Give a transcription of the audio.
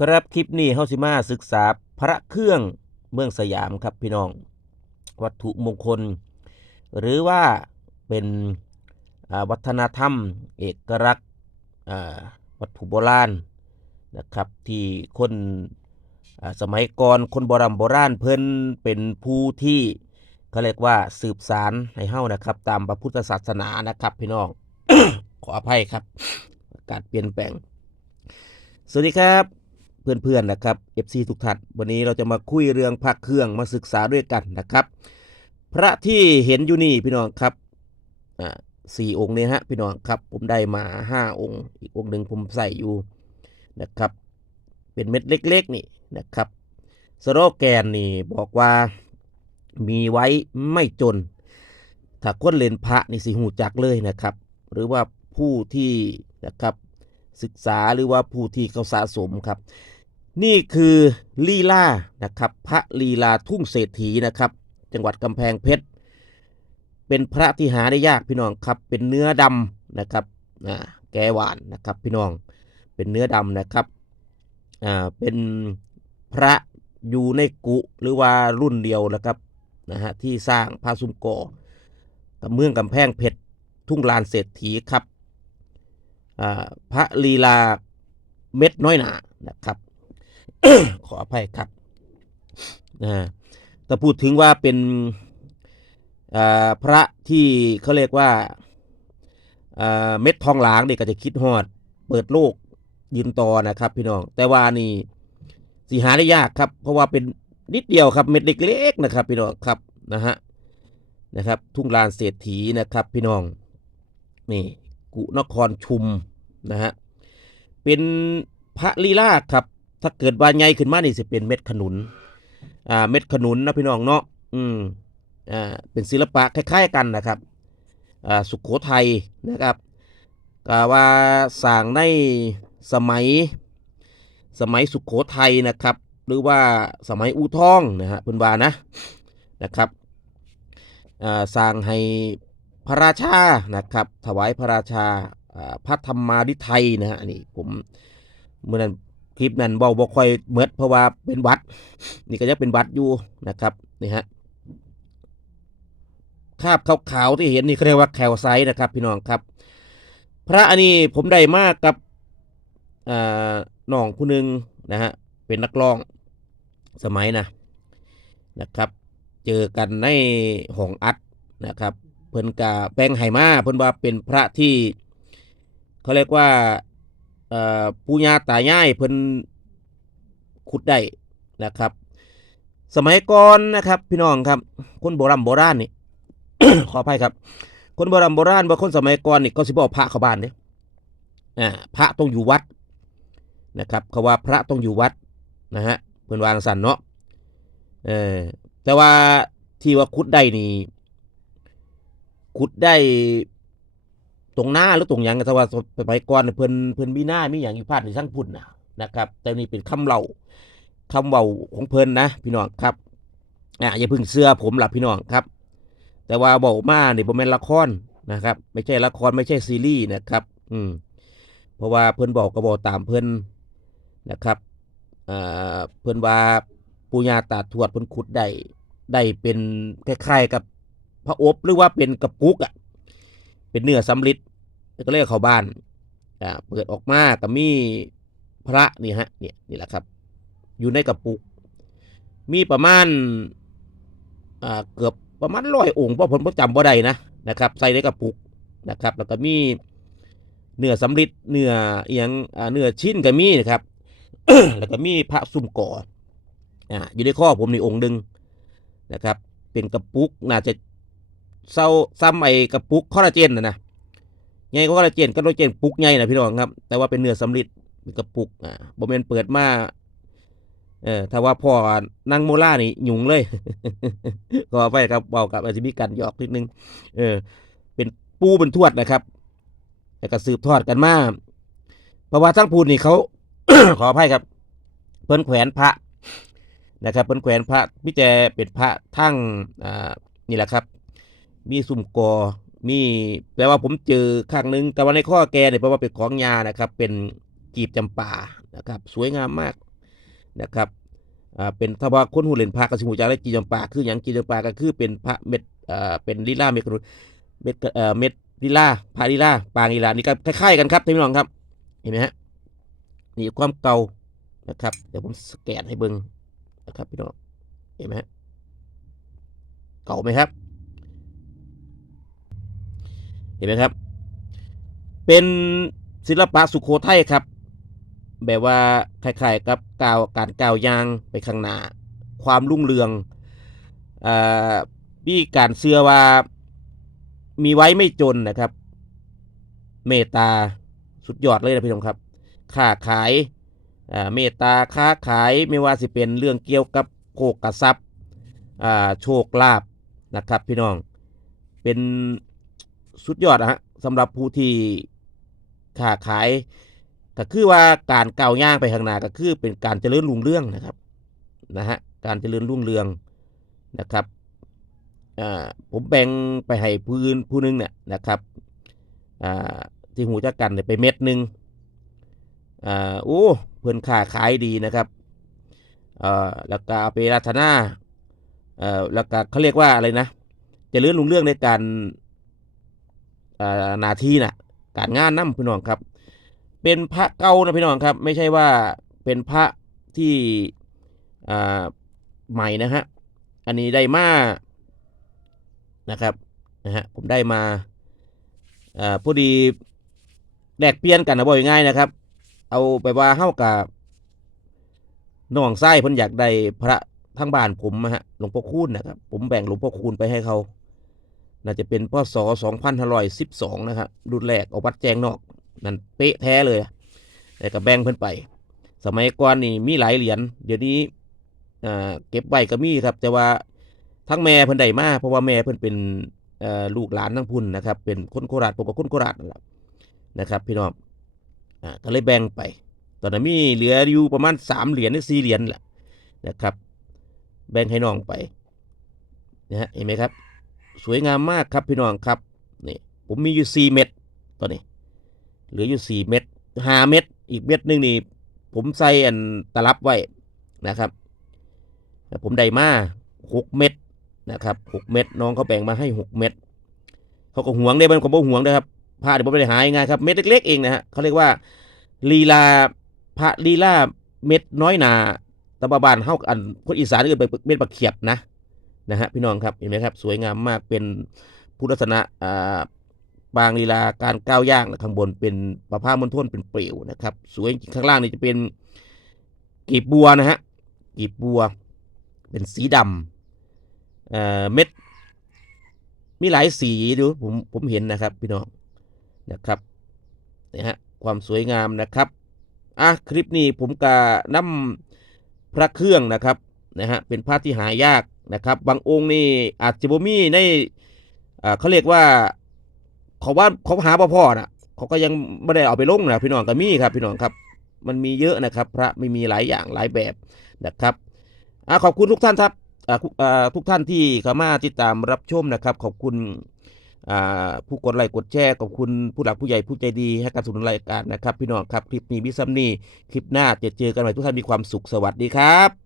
ครับคลิปนี้เฮาสิมาศึกษาพระเครื่องเมืองสยามครับพี่น้อง วัตถุมงคล หรือว่าเป็นวัฒนธรรม เอกลักษณ์วัตถุโบราณนะครับที่คนสมัยก่อนคนโบราณโบราณเพิ่นเป็นผู้ที่เขาเรียกว่าสืบสารให้เฮานะครับ ตามพระพุทธศาสนานะครับพี่น้อง ขออภัยครับ กาศเปลี่ยนแปลง สวัสดีครับ เพื่อนๆนะครับ FC ทุกท่านวันนี้เราจะมาคุยเรื่องพระเครื่องมาศึกษาด้วยกันนะครับ พระที่เห็นอยู่นี่พี่น้องครับอ่าสี่องค์นี้ฮะพี่น้องครับผมได้มาห้าองค์ อีกองค์หนึ่งผมใส่อยู่นะครับ เป็นเม็ดเล็กๆนี่นะครับสโลแกนนี่บอกว่ามีไว้ไม่จน ถ้าคนเล่นพระนี่สิหูจักเลยนะครับ หรือว่าผู้ที่นะครับศึกษาหรือว่าผู้ที่เขาสะสมครับ นี่คือลีลานะครับ พระลีลาทุ่งเศรษฐีนะครับ จังหวัดกำแพงเพชร เป็นพระที่หาได้ยากพี่น้องครับ เป็นเนื้อดำนะครับอ่าแกหวานนะครับพี่น้อง เป็นเนื้อดำนะครับอ่าเป็นพระอยู่ในกุหรือว่ารุ่นเดียวนะครับนะฮะที่สร้างพระสุมโกกับเมืองกำแพงเพชรทุ่งลานเศรษฐีครับพระลีลาเม็ดน้อยหนานะครับ ขออภัยครับนะแต่พูดถึงว่าเป็นพระที่เขาเรียกว่าเม็ดทองหลางนี่ก็จะคิดฮอด เปิดโลกยืนต่อนะครับ พี่น้อง แต่ว่านี่สีหาได้ยากครับ เพราะว่าเป็นนิดเดียวครับเม็ดเล็กๆนะครับ พี่น้องครับนะฮะนะครับ ทุ่งลานเศรษฐีนะครับ พี่น้องนี่กุนครชุมนะฮะเป็นพระลีลาครับ ถ้าเกิดว่าใหญ่ขึ้นมานี่จะเป็นเม็ดขนุนอ่าเม็ดขนุนนะพี่น้องเนาะอืมอ่าเป็นศิลปะคล้ายๆกันนะครับอ่าสุขโขทัยนะครับกาว่าสร้างในสมัยสมัยสุขโขทัยนะครับ หรือว่าสมัยอู่ทองนะฮะเพิ่นว่านะนะครับอ่าสร้างให้พระราชานะครับ ถวายพระราชาอ่าพระธรรมาธิไทยนะฮะนี่ผมเมื่อนั้น คลิปนั้นเบาบ่ค่อยเมดเพราะว่าเป็นวัด นี่ก็จะเป็นวัดอยู่นะครับนี่ฮะคราบขาวๆที่เห็นนี่เขาเรียกว่าแคลไซต์นะครับ พี่น้องครับ พระอันนี้ผมได้มากกับอ่าน้องผู้หนึ่งนะฮะเป็นนักร้องสมัยนะนะครับ เจอกันในห้องอัดนะครับ เพิ่นกาแปลงไหมาเพิ่นว่าเป็นพระที่เขาเรียกว่า เอ่อปู่ย่าตายายเพิ่นขุดได้นะครับ สมัยก่อนนะครับ พี่น้องครับ คนโบราณโบราณนี่ ขออภัยครับ คนโบราณโบราณว่าคนสมัยก่อนนี่เขาสิบอกพระเข้าบ้านเด้อ่าพระต้องอยู่วัดนะครับเขาว่าพระต้องอยู่วัดนะฮะเพิ่นวางสันเนาะเออแต่ว่าที่ว่าขุดได้นี่ขุดได้ ตรงหน้าหรือตรงหยังแต่ว่าสมัยก่อนเพิ่นเพิ่นมีหน้ามีอย่างอยู่พาดในทั้งพุ่นนะนะครับ แต่นี่เป็นคำเล่าคำเว้าของเพิ่นนะ พี่น้องครับอ่าอย่าพึ่งเสื้อผมหล่ะพี่น้องครับ แต่ว่าเบามาเนี่ยผมเป็นละครนะครับ ไม่ใช่ละครไม่ใช่ซีรีส์นะครับ อืมเพราะว่าเพิ่นบอกก็บอกตามเพิ่นนะครับอ่าเพิ่นว่าปุญญาตาทวดเพิ่นขุดได้ได้เป็นคล้ายๆกับพระอบหรือว่าเป็นกระปุกอะ่ะ เป็นเนื้อสำลิดแล้วก็เลยเอาเข้าบ้านอ่าเปิดออกมาก็มีพระนี่ฮะเนี่ยนี่แหละครับ อยู่ในกระปุก มีประมาณอ่าเกือบประมาณร้อยองค์เพราะผมจำว่าใดนะนะครับ ใส่ในกระปุกนะครับ แล้วก็มีเนื้อสำลิดเนื้อเอียงเนื้อชิ้นก็มีนะครับแล้วก็มีพระซุ่มก่ออ่าอยู่ในข้อผมในองค์หนึ่งนะครับ เป็นกระปุกน่าจะ เศร้าซ้ำไอ้กระปุกคอลลาเจนนะนะไงก็คอลลาเจนก็คอลลาเจนปุกไงนะพี่น้องครับ แต่ว่าเป็นเนื้อสำลิดเป็นกระปุกอ่าบ่แม่นเปิดมาเออถ้าว่าพ่อนั่งโมล่านี่หยุงเลย ก็ไปครับเบากับอาจจะมีการหยอกนิดนึง เออ เป็นปูเป็นทวดนะครับแล้วก็สืบทอดกันมาเพราะว่าทั้งพูนนี่เขาขออภัยครับ เพิ่นแขวนพระนะครับ เพิ่นแขวนพระมิแจเป็นพระทั้งอ่านี่แหละครับ มีสุ่มกอมีแปลว่าผมเจอครั้งหนึ่งแต่ว่าในข้อแกเนี่ยเพราะว่าเป็นของยานะครับ เป็นกีบจำปานะครับ สวยงามมากนะครับอ่าเป็นถ้าว่าคนหูเล่นพระก็สิหูจักได้จีจำปาคือหยังจีจำปาก็คือเป็นพระเม็ดอ่าเป็นลีลาเม็ดกระดูเม็ดเอ่อเม็ดลีลาพระลีลาปางลีลานี่ก็คล้ายๆกันครับท่านพี่น้องครับเห็นไหมฮะนี่ความเก่านะครับเดี๋ยวผมสแกนให้เบิ่งนะครับพี่น้องเห็นไหมฮะเก่าไหมครับ ห็นไหมครับ เป็นศิลปะสุโขทัยครับ แบบว่าคล้ายๆกับกาวการกาวยางไปข้างหน้า ความรุ่งเรืองอมีการเชื่อว่ามีไว้ไม่จนนะครับ เมตตาสุดยอดเลยนะพี่น้องครับค้าขายเมตตาค้าขายไม่ว่าสิเป็นเรื่องเกี่ยวกับโภกทรัพย์อ่าโชคลาภนะครับพี่น้องเป็น สุดยอดนะฮะสำหรับผู้ที่ค้าขายก็คือว่าการก้าวย่างไปข้างหน้าก็คือเป็นการเจริญรุ่งเรืองนะครับนะฮะการเจริญรุ่งเรืองนะครับผมแบ่งไปให้ผู้อื่นผู้หนึงเนี่ยนะครับที่หูจักกันเนี่ยไปเม็ดหนึ่งโอ้เพื่อนค้าขายดีนะครับแล้วก็เอาไปรัตนาแล้วก็เขาเรียกว่าอะไรนะเจริญรุ่งเรืองในการ หนาที่น่ะการงานน้ำพี่น้องครับ เป็นพระเก่านะพี่น้องครับ ไม่ใช่ว่าเป็นพระที่ใหม่นะฮะอันนี้ได้มานะครับนะฮะผมได้มาอ่าพอดีแลกเปลี่ยนกันนะบ่อยง่ายนะครับ เอาไปว่าเข้ากับน้องไส้เพิ่นอยากได้พระทั้งบ้านผมนะฮะหลวงพ่อคูณนะครับ ผมแบ่งหลวงพ่อคูณไปให้เขา น่าจะเป็นพศ2512 นะครับ รุ่นแรกเอาวัดแจงนอก นั่นเป๊ะแท้เลย แต่ก็แบ่งเพิ่นไป สมัยก่อนนี่มีหลายเหรียญ เดี๋ยวนี้เก็บไว้ก็มีครับ แต่ว่าทั้งแม่เพิ่นได้มาเพราะว่าแม่เพิ่นเป็นลูกหลานทั้งพุ่นนะครับ เป็นคนโคราชผมก็คนโคราชนั่นแหละนะครับ พี่น้องอ่าก็เลยแบ่งไป ตอนนั้นมีเหลืออยู่ประมาณสามเหรียญหรือสี่เหรียญแหละนะครับ แบ่งให้น้องไปนะฮะเห็นไหมครับ สวยงามมากครับพี่น้องครับนี่ผมมีอยู่สี่เม็ดตอนนี้ เหลืออยู่สี่เม็ดห้าเม็ดอีกเม็ดหนึ่งนี่ผมใส่อันตลับไว้นะครับผมได้มาหกเม็ดนะครับหกเม็ดน้องเขาแบ่งมาให้หกเม็ดเขาก็ห่วงได้มันก็บ่ห่วงนะครับผ้าเดี๋ยวผมไม่ได้หายง่ายครับเม็ดเล็กๆเองนะฮะเขาเรียกว่าลีลาพระลีลาเม็ดน้อยหนาตะบะบานเฮาอันคนอีสานเรียกเป็นเม็ดบักเขียบนะ นะฮะพี่น้องครับเห็นไหมครับ สวยงามมากเป็นพุทธศาสนาอ่าบางลีลาการก้าวย่างนะข้างบนเป็นประภาพมณฑลเป็นเปลวนะครับ สวยจริงข้างล่างนี่จะเป็นกีบบัวนะฮะกีบบัว เป็นสีดำเอ่อเม็ด มีหลายสีดูผมผมเห็นนะครับ พี่น้องนะครับนะฮะความสวยงามนะครับอะคลิปนี้ผมกะนำพระเครื่องนะครับ นะฮะเป็นพระที่หายากนะครับ บางองค์นี่อาจจะบ่มีในอ่าเขาเรียกว่าเขาว่าเขาหาพ่อพ่อน่ะเขาก็ยังไม่ได้เอาไปลงนะพี่น้องก็มีครับ พี่น้องครับ มันมีเยอะนะครับ พระไม่มีหลายอย่างหลายแบบนะครับอ่าขอบคุณทุกท่านครับอ่าทุกท่านที่เข้ามาติดตามรับชมนะครับ ขอบคุณผู้กดไลค์กดแชร์ขอบคุณผู้หลักผู้ใหญ่ผู้ใจดีให้การสนับสนุนรายการนะครับ พี่น้องครับคลิปนี้บิซัมนี่คลิปหน้าจะเจอกันใหม่ทุกท่านมีความสุขสวัสดีครับ